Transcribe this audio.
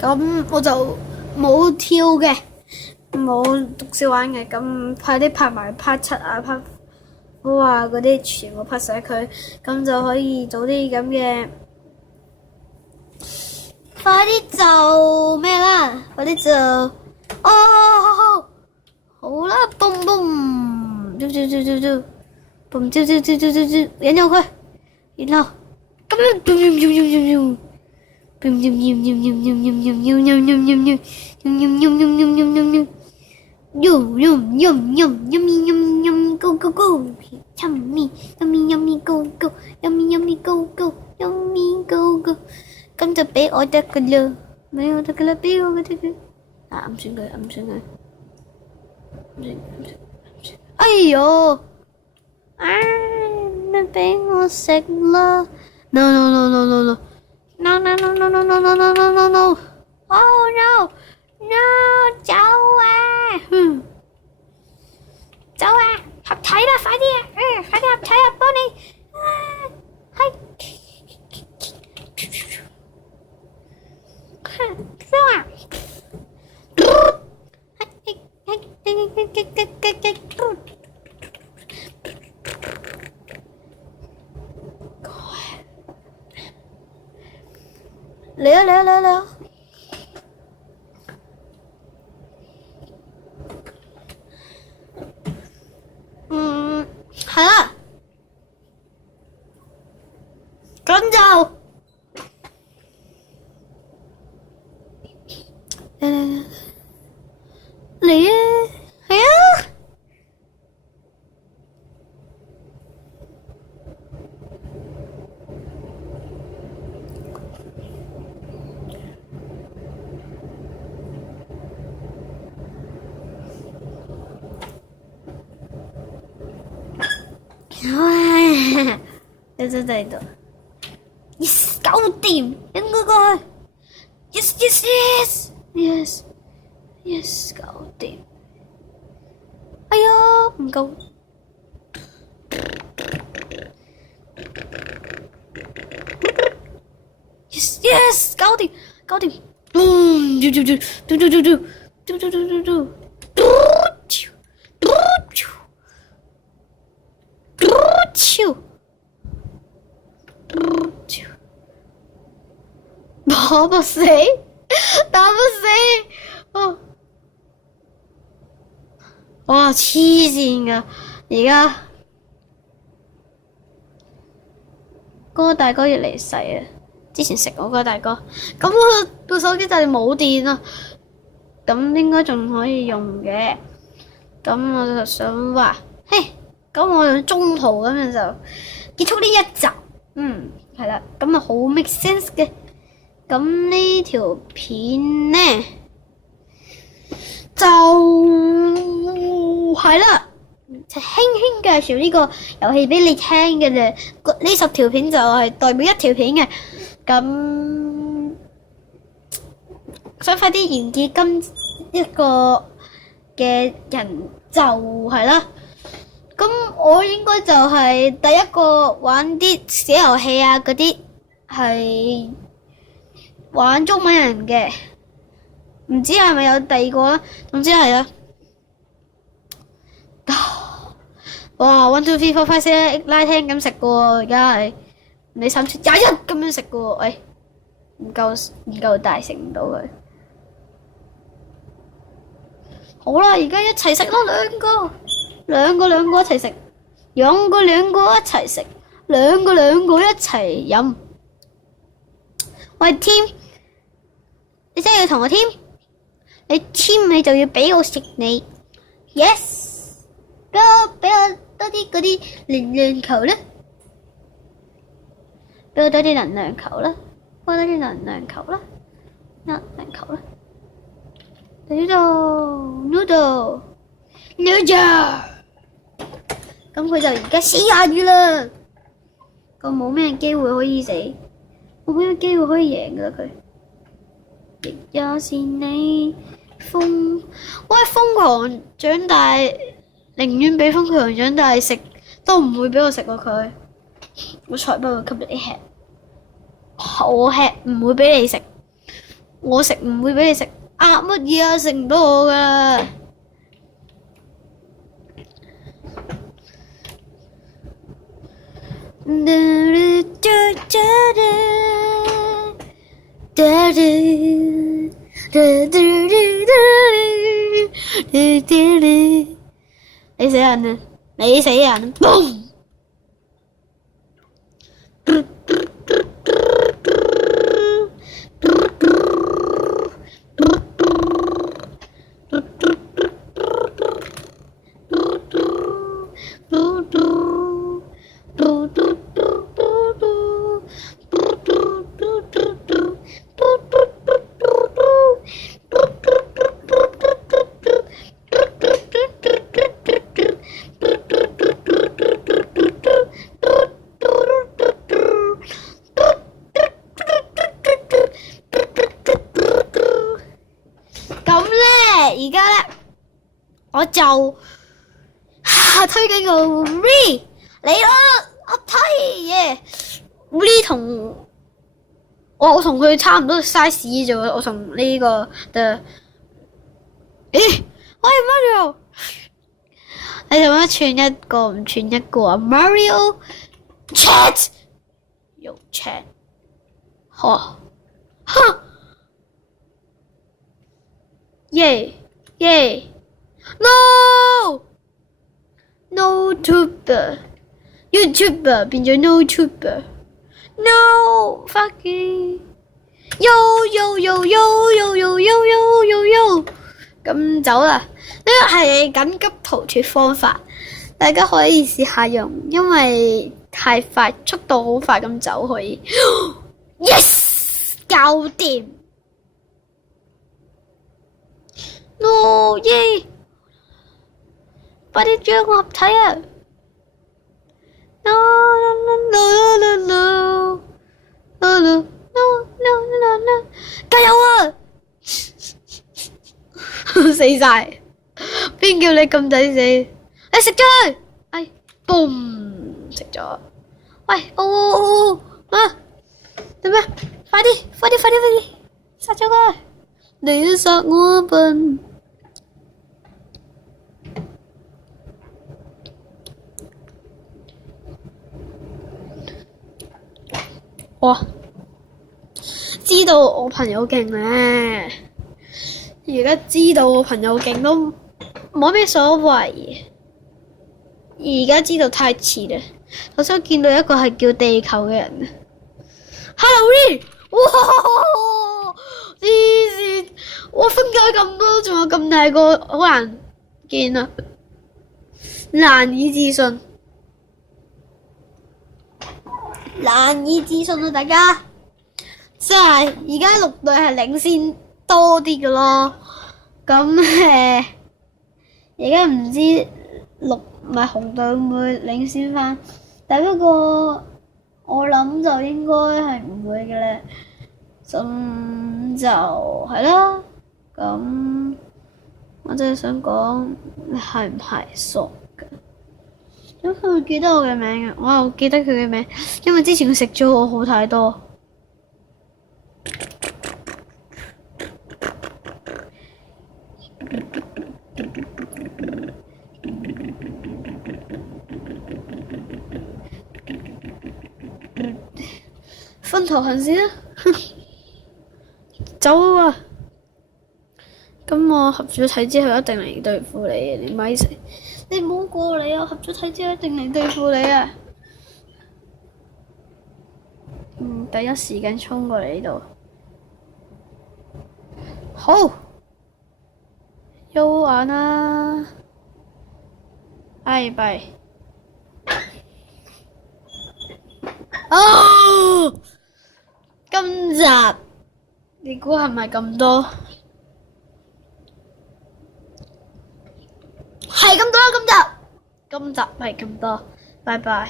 咁我就冇跳嘅，冇讀書玩嘅，咁快啲拍埋 part 7啊 part 4啊嗰啲全部拍晒佢，咁就可以做啲咁嘅。快啲就咩啦？快啲就好啦，boom boom，招，boom 招，引誘佢，然後咁樣，go go go，yummy go go，yummy go go，咁就俾我得噶啦，俾我得噶啦，俾我得噶啦。暗算佢。哎喲，咪俾我食啦 ！No！ Oh no！ 走啊！走啊！合體啦，快啲啊！快啲合體啊！幫你係。嚟啊！係啦，咁就嚟啊！係啊！你真喺度 ，yes 搞掂，應該過去 ，yes 搞掂。哎呀，唔夠 ，yes 搞掂，打不死，哇黐線㗎！而家嗰個大哥越嚟越細啊！之前食嗰個大哥，咁我部手機就係冇電啦，咁應該仲可以用嘅。咁我就想話，咁我就中途咁樣就結束呢一集。係啦，咁啊好 make sense 嘅。咁呢條片呢，就係啦，就輕輕介紹呢個遊戲俾你聽嘅啫。呢10條片就係代表1條片嘅。咁想快啲完結今一個嘅人就係啦。咁我應該就係第一個玩啲小遊戲啊嗰啲係玩中文人嘅，唔知係咪有第二個啦，總之係啦。哇 1 2 3 4 5 6拉聽咁食嘅喎，而家係你3 4 21咁樣食嘅喎，唔夠大，食唔到佢。好啦，而家一齊食啦，兩個一齊食，兩個一齊食，兩個一齊飲。喂 Team， 你真係要同我 Team？ 你 Team 你就要俾我食你 ，yes， 俾我多啲嗰啲能量球啦，俾我多啲能量球啦，多啲能量球啦，noodle，咁佢就而家死下魚啦，咁冇咩機會可以死，冇咩機會可以贏噶啦佢。亦也是你瘋狂長大，寧願俾瘋狂長大食，都唔會俾我食過佢。我才不會給你吃，好吃唔會俾你食。我食唔會俾你食。啊乜嘢啊，食唔到我噶。你死人啊！你死人！嘣！而家咧，我就推緊個 Re 嚟啦，合體耶 ！Re 同我同佢差唔多 size 啫喎，我同呢個嘅，咦？喂 Mario， 你做乜串一個唔串一個啊 ？Mario chat 用 chat， 呵，哈，耶！耶 ！No tuber YouTuber 變咗 No tuber No fucking yo 咁走啦！呢個係緊急逃脫方法，大家可以試下用，因為太快，速度好快咁走可以。Yes， 搞掂！ No 耶！快啲將我合體啊 ！No， 加油啊！死晒！邊叫你咁抵死？你食咗佢！哎，boom！食咗。喂，啊！做咩？快啲！殺咗佢！你要殺我笨！哇！知道我朋友勁咧，而家知道我朋友勁都冇咩所謂。而家知道太遲啦。我想見到一個係叫地球嘅人。Hello， 哇！黐線！我分解咁多，仲有咁大個，好難見啊！難以置信。難以置信啊！大家，即係而家綠隊係領先多啲嘅咯。咁而家唔知綠唔係紅隊會唔會領先翻？但不過我諗就應該係唔會嘅咧。咁就係啦。咁我真係想講，你係唔係傻㗎？咁佢會記得我嘅名嘅，我又記得佢嘅名，因為之前佢食咗我好太多。分頭行先啦，走啊！咁我合咗體之後一定嚟對付你嘅，你咪食。你唔好過嚟啊！合咗體之後一定嚟對付你啊！第一時間衝過嚟呢度。好，休玩啦！拜拜。哦，今集你估係咪咁多？係咁多啦，今集係咁多，拜拜。